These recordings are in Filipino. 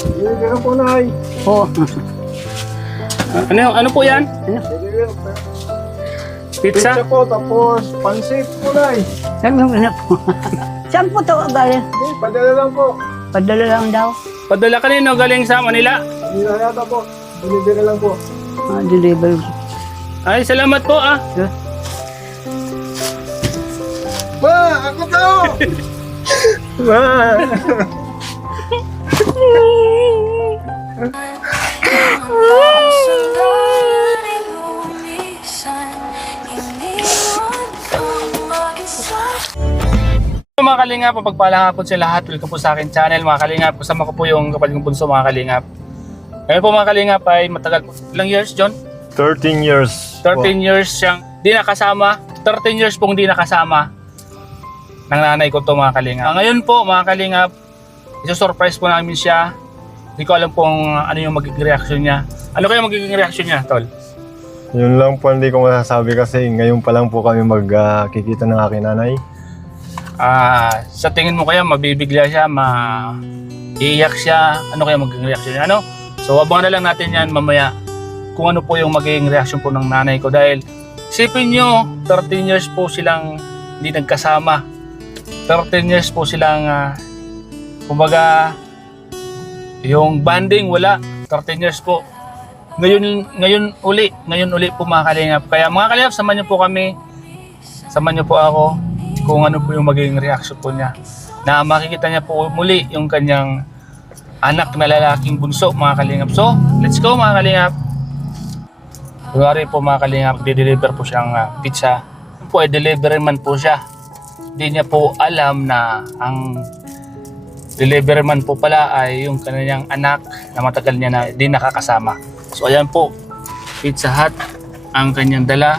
Delivery po, Nay. Oo. Ano po yan? Delivery. Pizza? Pizza po, tapos pansit po, Nay. Ano po? Saan po ito galing? Padala lang po. Padala lang daw. Padala kanino galing sa Manila? Manila yata po. Delivery lang po. Deliver. Ay, salamat po ah. Ma, ako to! Ma! Mga kalingap, pagpalang hapon sa lahat. Welcome po sa akin channel mga kalingap. Kasama ko po yung kapatid kong bunso mga kalingap. Ngayon po mga kalingap ay matagal po. Ilang years, John? 13 years. 13 years siyang di nakasama. 13 years pong di nakasama ng nanay ko to mga kalingap. Ngayon po mga kalingap, isusurprise po namin siya. Hindi ko alam kung ano yung magiging reaction niya. Ano kaya magiging reaction niya, Tol? Yun lang po, hindi ko masasabi kasi ngayon pa lang po kami magkikita ng aking nanay. Sa tingin mo kaya mabibigla siya, iiyak siya, ano kaya magiging reaction niya, ano? So abangan na lang natin yan mamaya kung ano po yung magiging reaction po ng nanay ko dahil isipin nyo, 13 years po silang hindi nagkasama. 13 years po silang kumbaga yung banding wala. 13 years po. Ngayon uli po mga kalingap. Kaya mga kalingap, samahan nyo po kami. Samahan nyo po ako kung ano po yung magiging reaction po niya. Na makikita niya po muli yung kanyang anak na lalaking bunso mga kalingap. So, let's go mga kalingap. Kunwari po mga kalingap, di-deliver po siyang pizza. Po ay delivery man po siya. Hindi niya po alam na ang delivery man po pala ay yung kanyang anak na matagal niya na di nakakasama. So ayan po, Pizza Hut ang kanyang dala.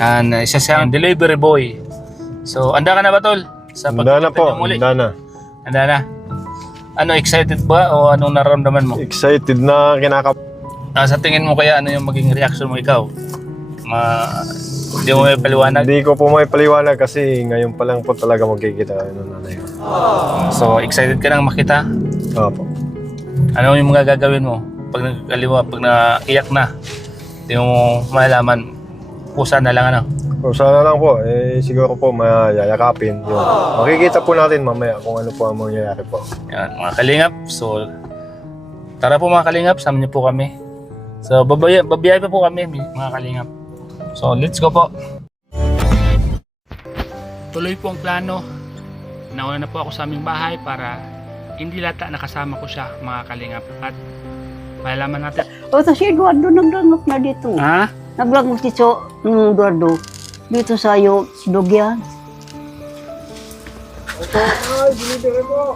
And isa siyang delivery boy. So anda ka na ba, Tol? Handa na po, handa na. Handa na. Ano, excited ba o anong nararamdaman mo? Excited na Sa tingin mo kaya ano yung magiging reaction mo ikaw? Hindi mo may paliwanag? Hindi ko po may paliwanag kasi ngayon pa lang po talaga magkikita kami ng nanay. So excited ka nang makita? Opo. Ano yung mga gagawin mo? Pag nagkaliwa, pag naiyak na, hindi mo malalaman, pusa na lang ano? O sana lang po, siguro po mayayakapin. Yun. Makikita po natin mamaya kung ano po ang mangyayari po. Yan, mga kalingap. So, tara po mga kalingap, sama niyo po kami. So, babiyay pa po kami mga kalingap. So, let's go po. Tuloy po ang plano. Nauna na po ako sa aming bahay para hindi lata nakasama ko siya mga kalingap. At malalaman natin. O, si Eduardo naglangot na dito. Ha? Naglangot dito ng Eduardo. Dito sa iyo, Dugyan. Ito, ay, delivery po.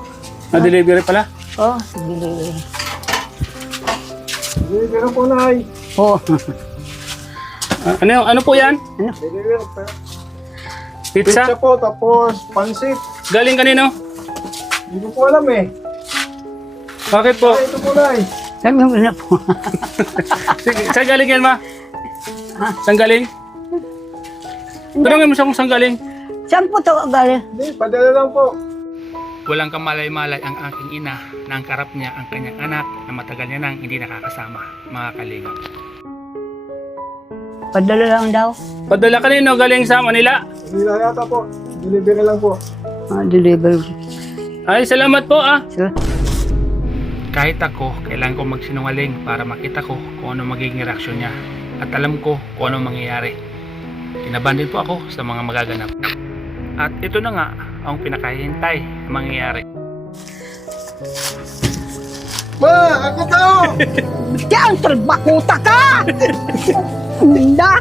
Na-delivery pala? Oh, deliver. Delivery po, Nay. Oh, Ano po yan? Delivery po. Pizza? Pizza po, tapos pansit. Galing kanino? Hindi ko po alam eh. Bakit po? Ay, ito po, Nay. sabi mo na po. Sige, saan galing yan ma? Saan galing? Tanungin mo siya kung saan galing. Saan po ito galing? Hindi, padala lang po. Walang kamalay-malay ang aking ina na ang karap niya ang kanyang anak na matagal niya nang hindi nakakasama, mga kalingap. Padala lang daw. Padala kanino galing sa Manila? Manila yata po. Delivery lang po. Deliver. Ay, salamat po ah. Sir? Kahit ako, kailangan ko magsinungaling para makita ko kung ano magiging reaksyon niya at alam ko kung ano mangyayari. Kinabahan din po ako sa mga magaganap. At ito na nga ang pinakahihintay na mangyayari. Ma, ako to! Diyan, talbakuta ka! Hindi.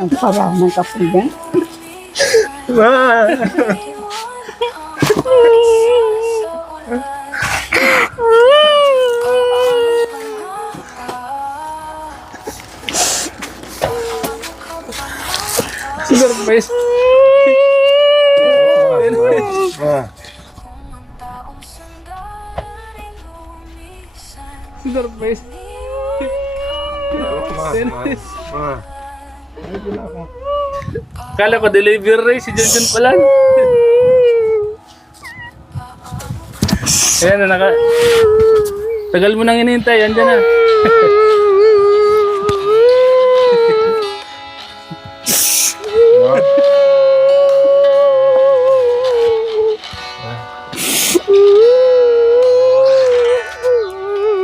Ang parang ng kapulyan. Ma! Surprise! Ma! Surprise! Kala ko delivery, si John pala. Ayan na, tagal mo nang inintay, andyan na.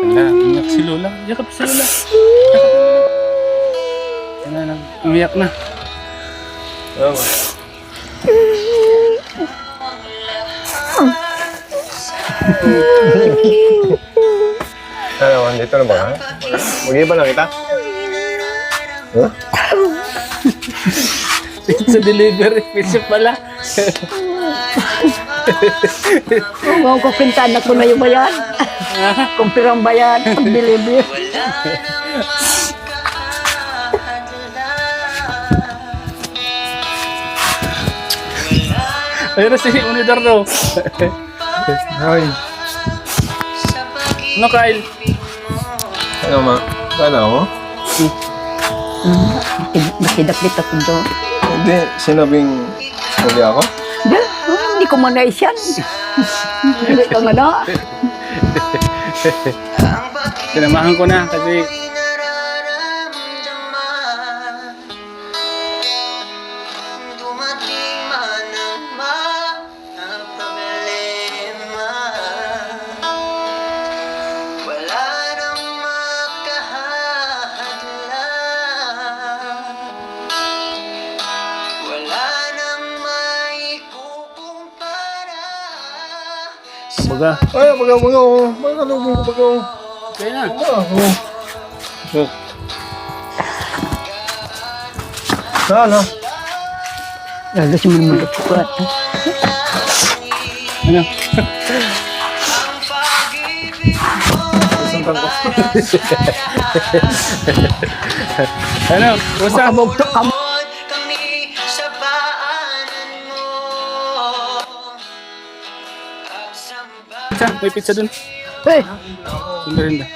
Wala, umiyak si Lola. Yakap si Lola. Yan na, umiyak na. Ano, andito na ba? Mag-iba na kita? Huh? Sa delivery, pizza pala. Kung kupintahan ako na yung bayan. Kung pirang bayan, ang bilibir. Ayun na si Unidar daw. Ay. Ano, Kyle? Ano, ma? Paano ako? Nakidapit ako doon. Hindi, sinabing huli ako? Hindi ko manaisyan. Hindi ka nga na. Sinamahan ko na kasi dumating man ang mga problema, wala nang makahadlang, wala nang maikukumpara. baga. Ay, baga. Magalubong ko baga. Kaya na. Ano? Lalo si Mama Sukat. Ano? Sundan ko. Ano? Rosa? Makabugto ka mo. Kami sa paanan mo at samba. Pizza? May pizza dun. Eh, Yung merinda.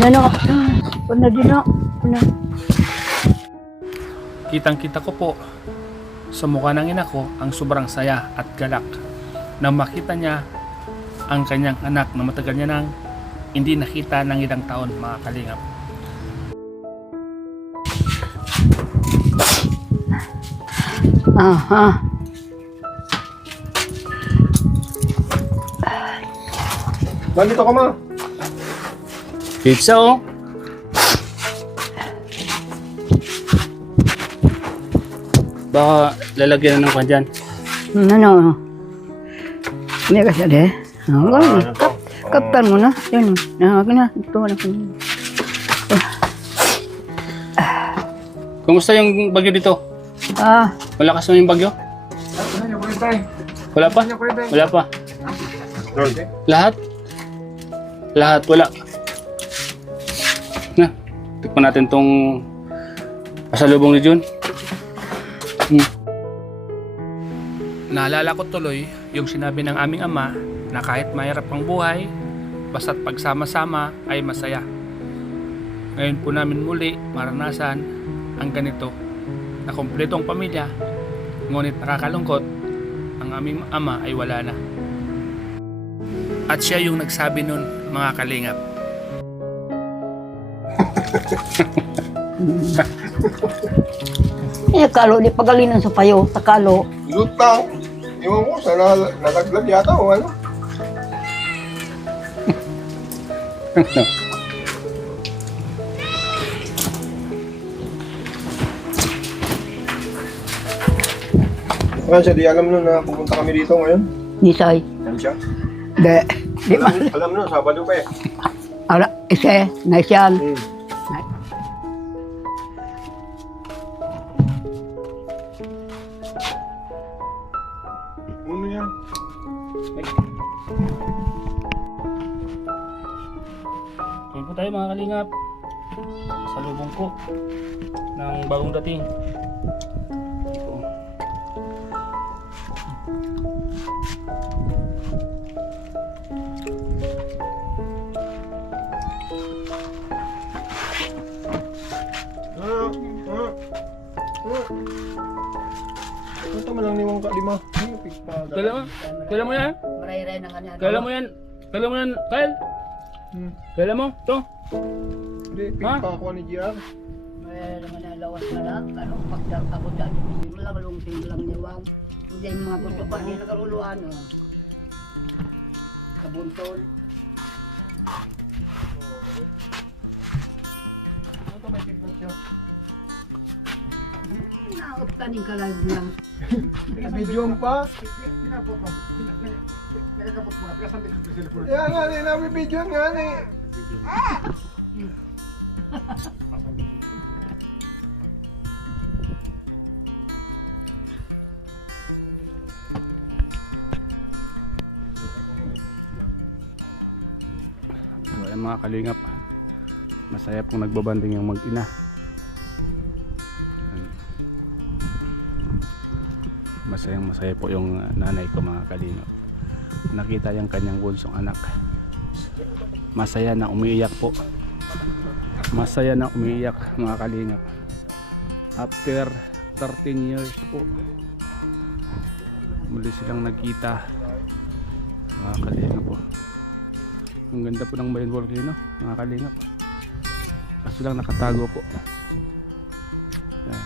pinano ka. Puna din na. Puna. Kitang-kita ko po sa mukha ng ina ko ang sobrang saya at galak na makita niya ang kanyang anak na matagal niya nang hindi nakita ng ilang taon, mga kalingap. Aha. Nandito ka, ma. Pizza oh! Baka lalagyan na ng kanya dyan. Ano? Hindi ka siya de. Kaptan mo na. Yan. Akin na. Ito na. Kumusta yung bagyo dito? Ah, Malakas na yung bagyo? Wala pa? Wala pa. Lahat? Lahat, wala. Na, tikman natin tong pasalubong ni Jun. Naalala ko tuloy yung sinabi ng aming ama na kahit mahirap ang buhay, basta't pagsama-sama ay masaya. Ngayon po namin muli maranasan ang ganito na kumpletong pamilya, ngunit nakakalungkot, ang aming ama ay wala na. At siya yung nagsabi nun, mga kalingap. kalo di pagalinan sa payo. Takalo. Lutang. Iwan ko, sana nalaglag yata o ano. Ano siya, di alam nun na pupunta kami dito ngayon. Nisay. Ano siya? De. Di ba? Alam nun, Sabado pa eh. Ala, isa. Naisyan. Ano yan? Kain po tayo mga kalingap. Salubong ko ng bagong dating. Ito. Ito malang niwang ka lima. Kailan mo yan? Maray-ray na kanya. Kailan mo yan? Kailan mo yan, Kyle? Kailan mo? Ito? Hindi, Ha? pa ako ni GR. Maray na kanya lawas na lang. Ano, pagdang ako dyan. Wala ka lungsing lang niwang. Hindi yung mga gusto pa. Hindi nakaruluan. Kabuntol. Ito may tiktok siya. Nauptanin ka lang lang. Video pa. Yan nga, namin video nga eh. So ayan mga kalingap, masaya pong nagbabanding yung mag-ina. Masayang masaya po yung nanay ko mga kalingap. Nakita yung kanyang bunsong anak. Masaya na umiiyak po. Masaya na umiiyak mga kalingap. After 13 years po, muli silang nagkita mga kalingap po. Ang ganda po ng Mayon Volcano mga kalingap. Kaso lang nakatago po. Yan.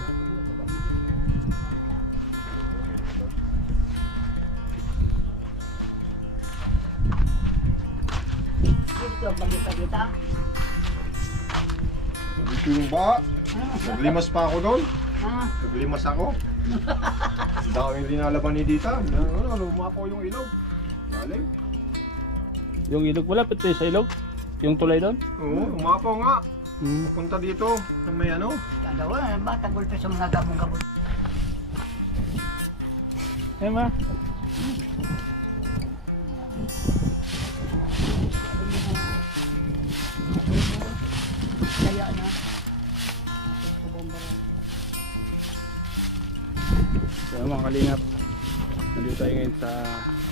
Dito, bagita-gita. Dito yung ba? Naglimas pa ako doon. Ha? Naglimas ako. Ang daming linalaban ni Dita. Lumapo yung ilog. Galing. Yung ilog, wala pa sa ilog? Yung tulay doon? Oo, umapo nga. Punta dito. Sa may ano. Kadawa, ba? Tagol pa sa mga gamong-gamong. Eh ma, Kaya na. so mga kalingap, nandito tayo ngayon sa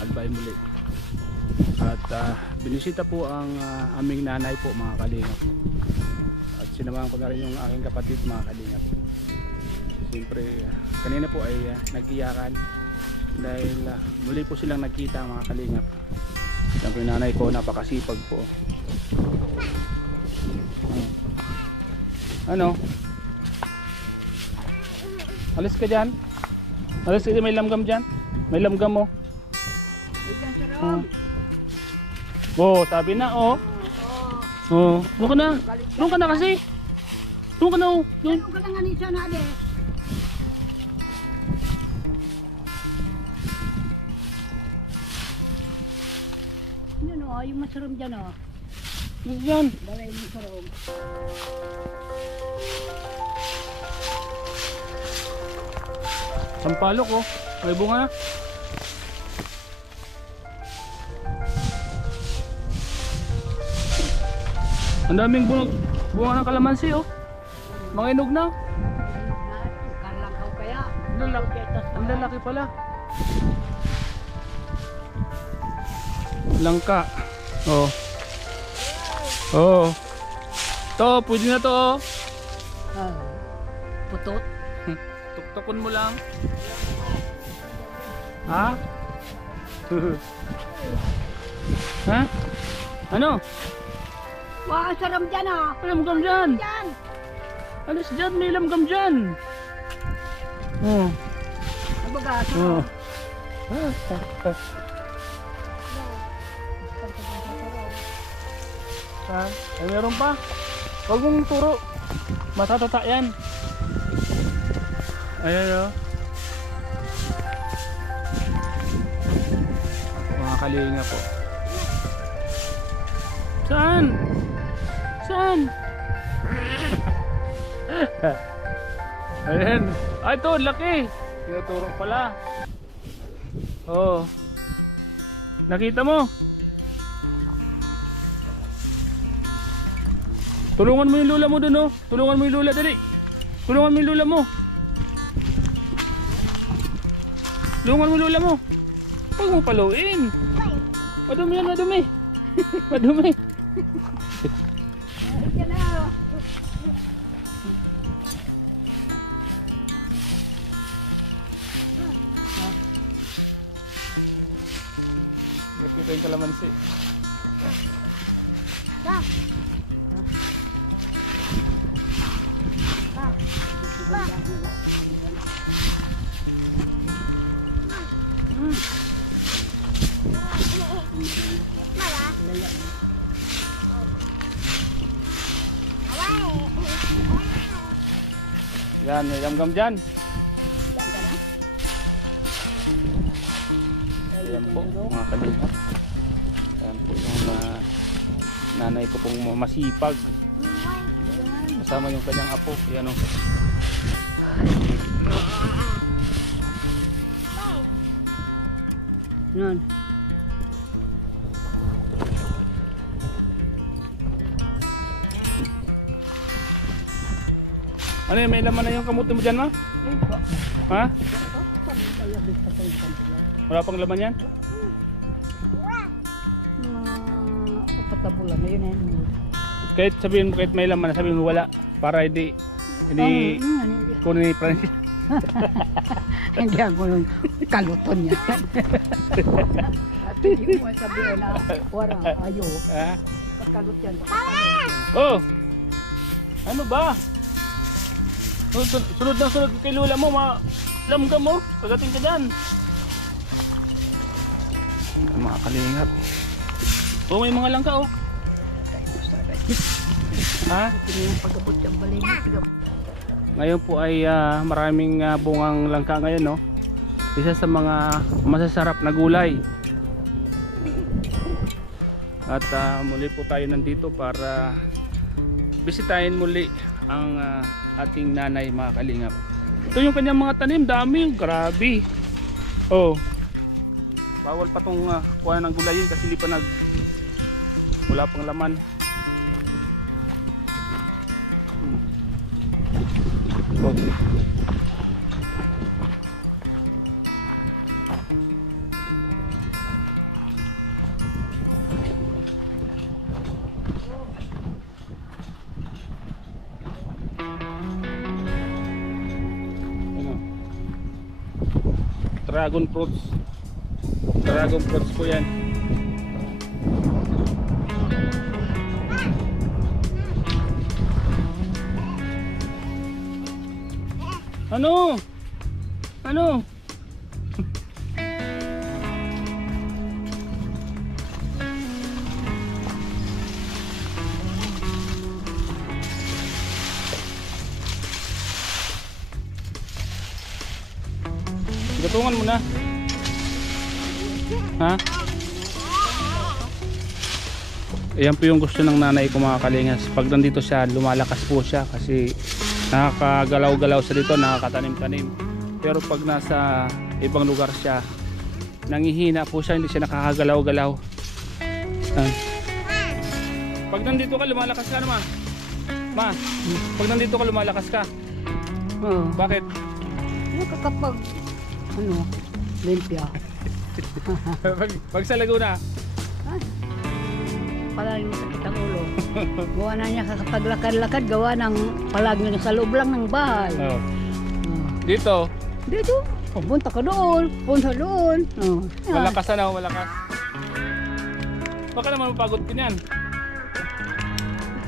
Albay muli. At binisita po ang aming nanay po mga kalingap. At sinamahan ko na rin yung aking kapatid mga kalingap. Siyempre kanina po ay nagkiyakan dahil muli po silang nagkita mga kalingap. Siyempre yung nanay ko napakasipag po. Ano? Alis ka dyan? Alis ka dyan, may lamgam dyan? May lamgam mo? Bigyan sa Oh. ram. Oh, sabi na oh. Oh, doon ka na. Doon ka na kasi. Doon ka na oh. Doon. Ano ka na nga ni siya na, ade? Yan o, yung masarum dyan o. Yan. Balay yung masarum. Sampalok oh. May bunga na. Ang daming bunga ng kalamansi oh. Mga inog na. Karlangkaw kaya. Ang lalaki. Ang lalaki pala. Langka. Oh. Oh. To, pwede na to oh. Ah, putot. Tuktukon mo lang. Ha? Ha? Ano? Wah, saram dyan o. May lamgam dyan. Dyan. Alis dyan, may lamgam dyan. Oh. Nabaga, Oh. Ha? Ay, meron pa. Huwag mong turo. Matatata yan. Ayan o. Mga kalinga po. Saan? Saan? Ayan. Ay, ito, laki. Tinuturo pala. Oo. Nakita mo? Tulungan mo yung lula mo dun, oh. Tulungan mo yung lula, dali. Tulungan mo yung lula mo. Tulungan mo yung lula mo. Huwag mo paluin. Madumi yan, madumi. Madumi. Kita yung kalamansi. Yan, may gamgam dyan. Ayan po, mga kalingap. Ayan po yung nanay ko pong masipag. Kasama yung kanyang apo. Yan o. Yan. Ano yun, may laman na yung kamuti mo dyan, ma? Ha? Wala pang laman yan? Apat na bulan na yun. Kahit sabihin mo, kahit may laman na, sabihin mo wala. Para hindi kunin ni Francis. Hindi ako yung kaluton niya. At hindi mo sabihin na wala, ayaw. Ha? Kakalot yan. Oh! Ano ba? Sunod na sunod kay lula mo, lamgam mo. Pagating ka dyan. Mga kalingap. Oh, may mga langka oh. Ha? Pagabot yung balingat. Ngayon po ay maraming bungang langka ngayon, no? Isa sa mga masasarap na gulay. At muli po tayo nandito para bisitahin muli ang ating nanay, mga kalingap. Ito yung kanyang mga tanim, dami, grabe. Oh. Bawal pa tong kuha ng gulayin kasi hindi pa wala pang laman. Oh. Ano? Dragon fruits. Dragon fruits po yan. Ano? Ano? Gatungan mo na. Ha? Ayan po yung gusto ng nanay ko, mga kalingas. Pag nandito siya, lumalakas po siya kasi nakakagalaw-galaw siya dito, nakakatanim-tanim. Pero pag nasa ibang lugar siya, nangihina po siya, hindi siya nakakagalaw-galaw. Pag nandito ka, lumalakas ka naman. Ma, pag nandito ka, lumalakas ka. Oo. Bakit? Nakakapag, limpia. Pag sa Laguna, Palagi masakit ang ulo. Gawa na niya kakapaglakad-lakad, gawa ng palagi na sa loob lang ng bahay. oh. Dito, Dito, punta ka doon, punta doon. malakas na, malakas. Baka naman mapagod ka niyan.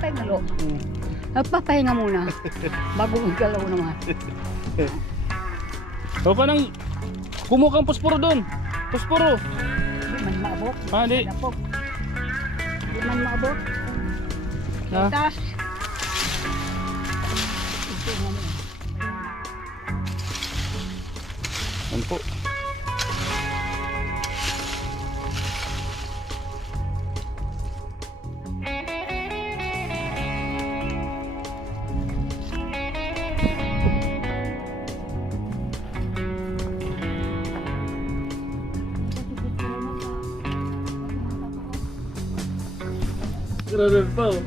Pahinga lo. Papahinga muna. Bago magalaw naman. O ka nang kumuha kang posporo doon. Posporo. Di man maabot. Ah, di. Di man maabot. Ha? Tas. Ano po? Grabe pa oh.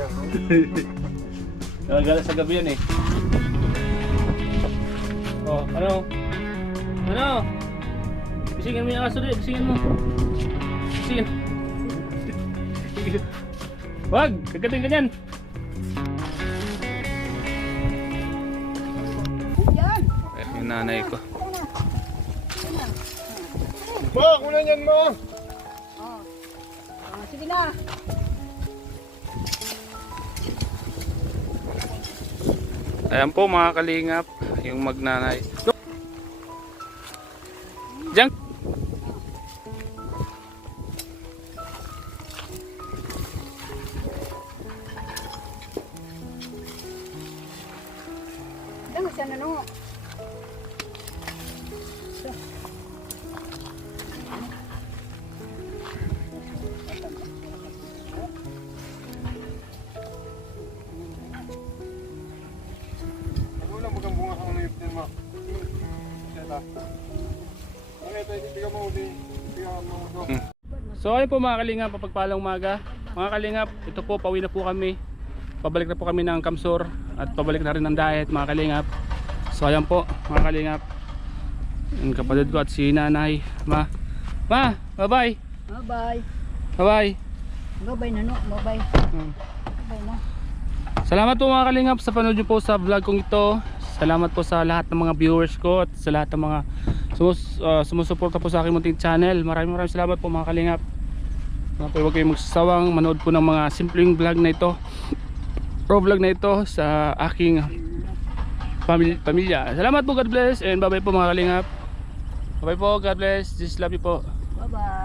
yan. Nagagalit sa gabi yan eh. Oh, ano? Ano? Bisingin mo yung aso rin, bisingin mo. Bisingin. Wag, kagating ganyan. Yan. Yung nanay ko. Ma, kunan yan ma! Sige na. Ayan po mga kalingap, yung magnanay. Diyan. Dang siya na no. Wala magang bunga sa mga yun ma. Seta. Ano ito, hindi ka mauli. Hindi ka mauli. So ayun po mga kalingap, papagpalang umaga. Mga kalingap, ito po, pauwi na po kami. Pabalik na po kami ng Kamsur at pabalik na rin ng diet mga kalingap. So ayan po mga kalingap, yung kapatid ko at si nanay. Ma, bye bye. Bye-bye. Bye bye. Bye-bye na no. Bye-bye. Bye na. Salamat po mga kalingap sa panood nyo po sa vlog kong ito. Salamat po sa lahat ng mga viewers ko at sa lahat ng mga sumusuporta po sa aking munting channel. Maraming salamat po mga kalingap. Huwag kayong magsasawang manood po ng mga simpleng vlog na ito, pro vlog na ito sa aking pamilya. Salamat po, God bless, and bye bye po mga kalingap. Bye bye po, God bless, just love you po. Bye-bye.